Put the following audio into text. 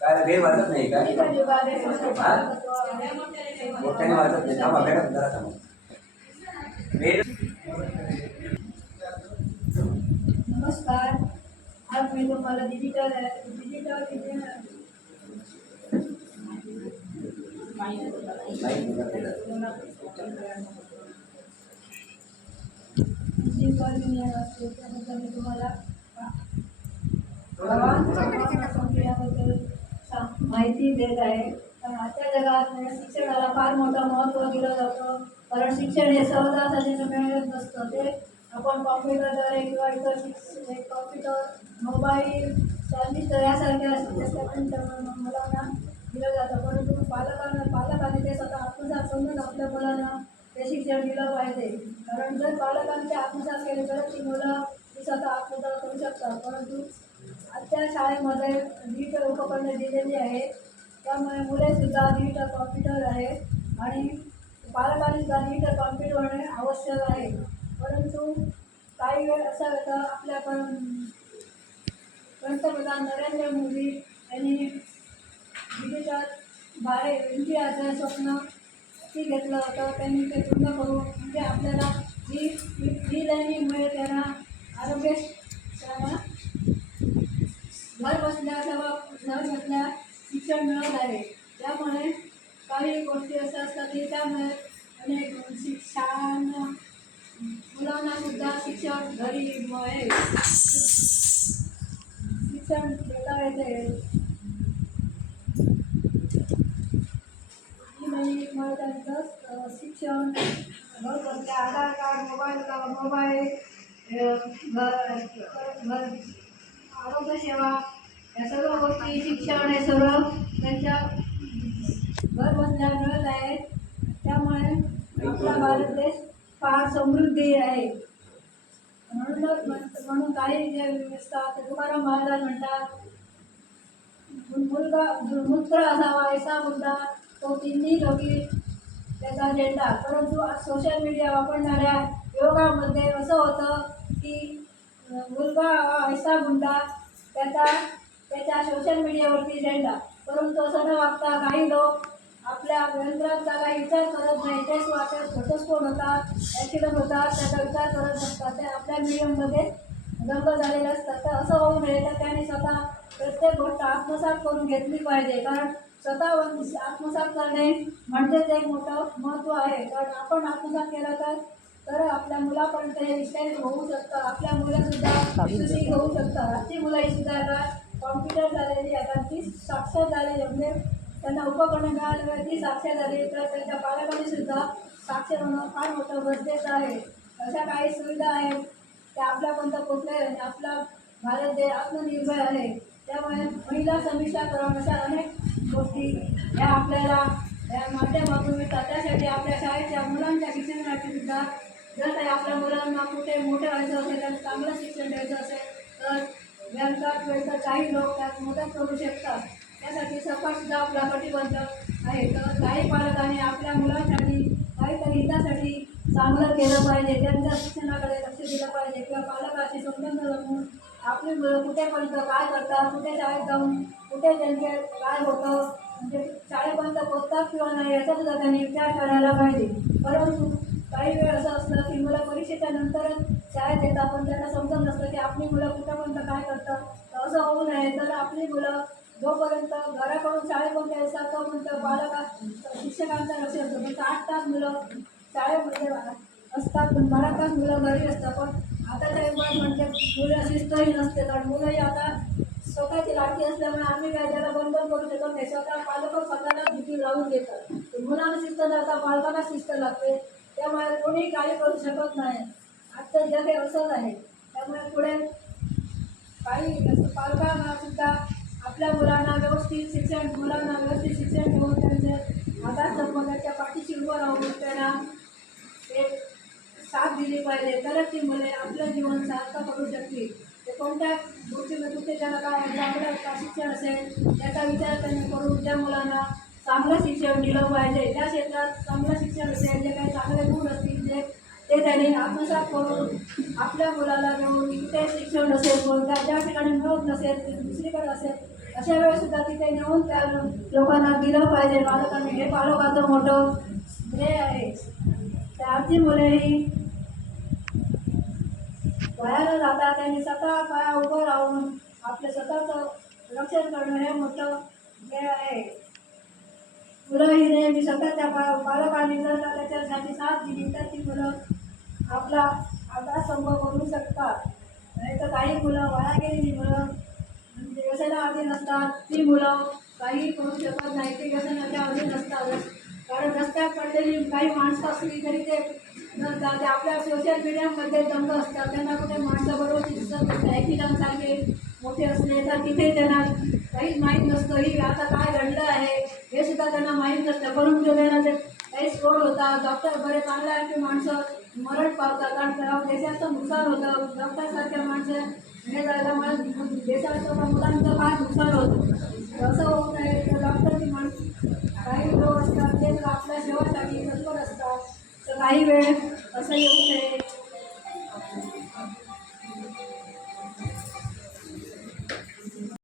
काय भेळ वाजत नाही काय? हा? मोठ्याने वाजत नाही. थांबा मॅडम जरा थांबा. भेळ नमस्कार. आज मी तुम्हाला डिजिटल डिजिटल मी तुम्हाला माहिती देत आहे. पण आजच्या जगात म्हणजे शिक्षणाला फार मोठं महत्त्व दिलं जातं. कारण शिक्षण हे सहजासाठी मिळत नसतं. ते आपण कॉम्प्युटरद्वारे किंवा इतर शिक्षण कॉम्प्युटर मोबाईल ट्रान्झिस्टर यासारख्या मुलांना दिलं जातं. परंतु पालकांना पालकांनी ते स्वतः आत्मसात समजून आपल्या मुलांना ते शिक्षण दिलं पाहिजे. कारण जर पालकांचे आत्मसात केले तरच ती मुलं आमच्या शाळेमध्ये डिजिटल उपकरणे दिलेली आहेत. त्यामुळे मुलेसुद्धा डिजिटल कॉम्प्युटर आहे आणि पालकांनीसुद्धा डिजिटल कॉम्प्युटर होणे आवश्यक आहे. परंतु काही वेळ असा होता आपल्या पण पंतप्रधान नरेंद्र मोदी यांनी डिजिटल बारे इंडियाचं स्वप्न ती घेतलं होतं. त्यांनी ते पूर्ण करू म्हणजे आपल्याला जी जी लर्निंगमुळे त्यांना आरोग्य त्यांना घर बसल्या घर बसल्या शिक्षण मिळत आहे. त्यामुळे काही गोष्टी अशा असतात की त्यामुळे अनेक शिक्षण शाळांना मुलांना सुद्धा शिक्षण घरी मिळेल. शिक्षण घेता येते. त्यांचं शिक्षण घर बसल्या आधार कार्ड मोबाईल मोबाईल घर घर आरोग्य सेवा या सर्व गोष्टी शिक्षण हे सर्व त्यांच्या घर बसल्या मिळत आहेत त्यामुळे आपला भारत देश फार समृद्धी आहे. म्हणूनच म्हणून काही जे असतात ते तुकाराम महाराज म्हणतात मुलगा मूत्र असावा ऐसा मुद्दा तो तिन्ही लोकी त्याचा झेंडा परंतु सोशल मीडिया वापरणाऱ्या योगामध्ये असं होतं की मुलगा ऐसा गुंडा त्याचा त्याच्या सोशल मीडियावरती झेंडा परंतु असं न वागता काही लोक आपल्या यंत्रांचा काही विचार करत नाही. तेच वाटत घटस्फोट होतात ॲक्सिडंट होतात त्याचा विचार करत नसतात. ते आपल्या मीडियममध्ये दंग झालेले असतात. तर असं होऊ नये. तर त्यांनी स्वतः प्रत्येक गोष्ट आत्मसात करून घेतली पाहिजे. कारण स्वतः आत्मसात करणे म्हणजेच एक मोठं महत्त्व आहे. कारण आपण आत्मसात केलं तर तर आपल्या मुलापर्यंत हे विषय होऊ शकतं. आपल्या मुलंसुद्धा होऊ शकतात आजची मुलं ही सुद्धा कॉम्प्युटर झालेली आता ती साक्षर झालेली म्हणजे त्यांना उपकरणं मिळाल्यामुळे ती साक्षर झाली. तर त्यांच्या पालकांनी सुद्धा साक्षर होणं फार मोठं गरजेचं आहे. अशा काही सुविधा आहेत. त्या आपल्यापर्यंत पोचल्या आणि आपला भारत देश आत्मनिर्भर आहे. त्यामुळे महिला समीक्षा करून अशा अनेक गोष्टी ह्या आपल्याला या माध्यमातून मिळतात. त्यासाठी आपल्या शाळेच्या मुलांच्या शिक्षणासाठी सुद्धा जर काही आपल्या मुलांना कुठे मोठं व्हायचं असेल त्यांना चांगलं शिक्षण द्यायचं असेल तर व्यंकट वेळेचं काही लोक त्यात मदत करू शकतात. त्यासाठी सरकारसुद्धा आपला कटिबद्ध आहे. तर काही पालकांनी आपल्या मुलांसाठी काहीतरी हितासाठी चांगलं केलं पाहिजे. त्यांच्या शिक्षणाकडे लक्ष दिलं पाहिजे किंवा पालकाशी संबंध जमून आपली मुलं कुठेपर्यंत काय करतात कुठे शाळेत जाऊन कुठे त्यांचे काय होतं म्हणजे शाळेपर्यंत पोचतात किंवा नाही याचा सुद्धा त्यांनी विचार करायला पाहिजे. परंतु काही वेळ असं असलं की मुलं परीक्षेच्या नंतरच शाळेत येतात पण त्यांना समजत नसतं की आपली मुलं कुठंपर्यंत काय करतात. असं होऊ नये. तर आपली मुलं जोपर्यंत घराकडून शाळेपर्यंत यायचा तोपर्यंत बालक शिक्षकांचा लक्ष असतं. पण आठ तास मुलं शाळेमध्ये असतात. पण बारा तास मुलं घरी असतात. पण आताच्या युगात म्हणजे मुलं शिस्तही नसते. कारण मुलंही आता स्वतःची लाठी असल्यामुळे आम्ही काय त्याला बंधन करू शकत नाही. स्वतः पालक स्वतःला भीती लावून देतात मुलांना शिस्त लागता पालकांना शिस्त लागते. त्यामुळे कोणी काही करू शकत नाही. आजचं जग हे असंच आहे. त्यामुळे पुढे काही पालकांना सुद्धा आपल्या मुलांना व्यवस्थित शिक्षण मुलांना व्यवस्थित शिक्षण घेऊन त्यांचे आधार संबंधाच्या पाठीशी उभं राहून त्यांना एक साथ दिली पाहिजे. तरच ती मुले आपलं जीवन सार्थ करू शकतील. ते कोणत्या गोष्टीमध्ये कुठे त्याला काय चांगलं का शिक्षण असेल त्याचा विचार त्यांनी करून त्या मुलांना चांगलं शिक्षण दिलं पाहिजे. त्या क्षेत्रात चांगलं शिक्षण असेल जे काही चांगले गुण असतील त्याने आत्मसात करून आपल्या मुलाला घेऊन तिथे शिक्षण नसेल कोणत्या ज्या ठिकाणी मिळत नसेल दुसरीकडे असेल अशा वेळेस सुद्धा तिथे नेऊन त्या लोकांना दिलं पाहिजे. पालकांनी हे पालकाचं मोठं. हे आहे. त्या मुले ही बाहेर जातात त्यांनी स्वतः पाया उभं राहून आपलं स्वतःचं रक्षण करणं हे मोठं ध्येय आहे. मुलं ही नेहमी स्वतःच्या पा पालकांनी जर त्याच्यासाठी साथ दिली तर ती मुलं आपला अभ्याससंभ करू शकतात. नाही तर काही मुलं वाया गेलेली मुलं म्हणजे व्यसना नसतात. ती मुलं काही करू शकत नाही. ते व्यसनाच्या आधी नसतात. कारण रस्त्यात पडलेली काही माणसं असली तरी ते नसतात ते आपल्या सोशल मीडियामध्ये दंग असतात. त्यांना कुठे माणसं बरोबर दिसत नसतं ऐकिलांसारखे मोठे असले तर तिथे त्यांना काहीच माहीत नसतं. ही आता काय घडलं आहे? हे सुद्धा त्यांना माहीत नसतं. परंतु त्यांना ते काही होता डॉक्टर बरे चांगले माणसं मरण पावतात. कारण तेव्हा देशाचं नुकसान होतं. डॉक्टरसारख्या माणसं हे झालं देशाचं मुलांचं फार नुकसान होतं. असं होत नाही तर डॉक्टरची माणसं काही लोक असतात ते आपल्या सेवासाठी तत्पर असतात. तर काही वेळ असं येऊ नये